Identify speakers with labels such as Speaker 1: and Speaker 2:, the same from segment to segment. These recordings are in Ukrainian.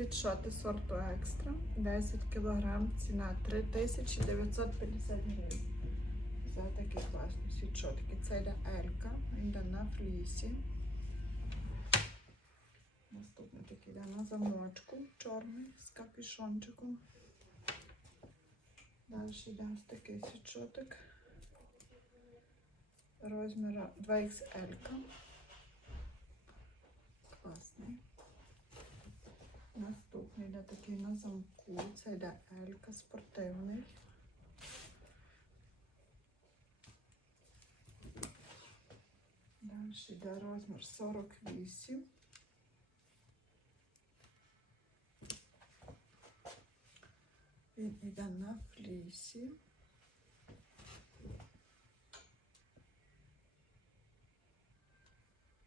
Speaker 1: Світшоти сорту екстра. 10 кг, ціна 3950 гривень. За такі класні світшотки. Це йде Елька, йде на флісі. Наступний такий йде на замочку, чорний з капюшончиком. Далі йде такий світшотик. Розміру 2XL. Класний. Наступний йде такий на замку. Це йде Елька спортивний. Далі йде розмір 48. Він йде на флісі.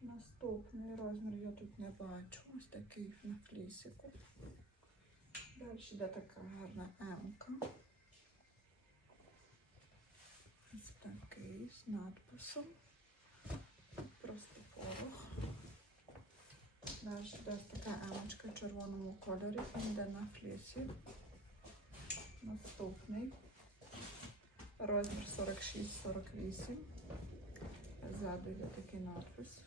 Speaker 1: Наступний розмір я тут не бачу. Ось такий на флісику. Далі йде така гарна М-ка. Ось такий з надписом. Просто порох. Далі йде така М-очка в червоному кольорі. Він йде на флісі. Наступний. Розмір 46-48. Ззаду йде такий надпис.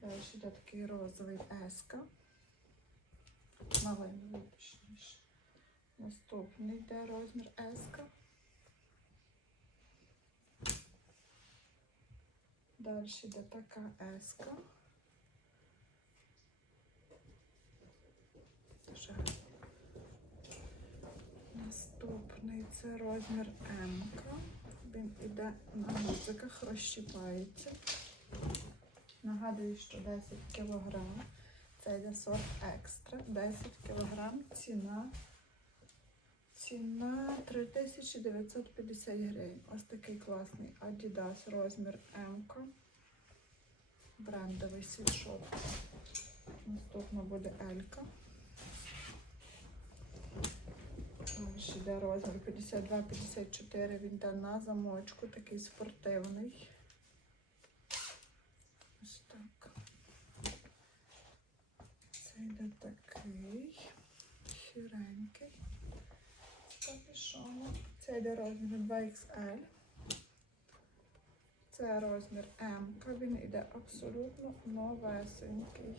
Speaker 1: Далі йде такий розовий еска. Маленький, точніше. Наступний йде розмір еска. Далі йде така еска. Наступний це розмір М. Він іде на гудзиках, розщіпається. Нагадую, що 10 кг. Це йде сорт екстра. 10 кг ціна. Ціна 3950 гривень. Ось такий класний Adidas розмір М. Брендовий світшот. Наступно буде Елька. Далі йде розмір 52-54, він йде на замочку, такий спортивний. Ось так. Це йде такий сіренький. З капюшоном. Це йде розмір 2XL. Це розмір М. Він йде абсолютно новесенький.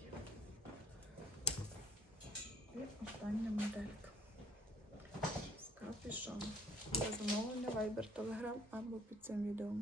Speaker 1: І остання моделька з капюшоном. Замовлення Viber Telegram або під цим відео.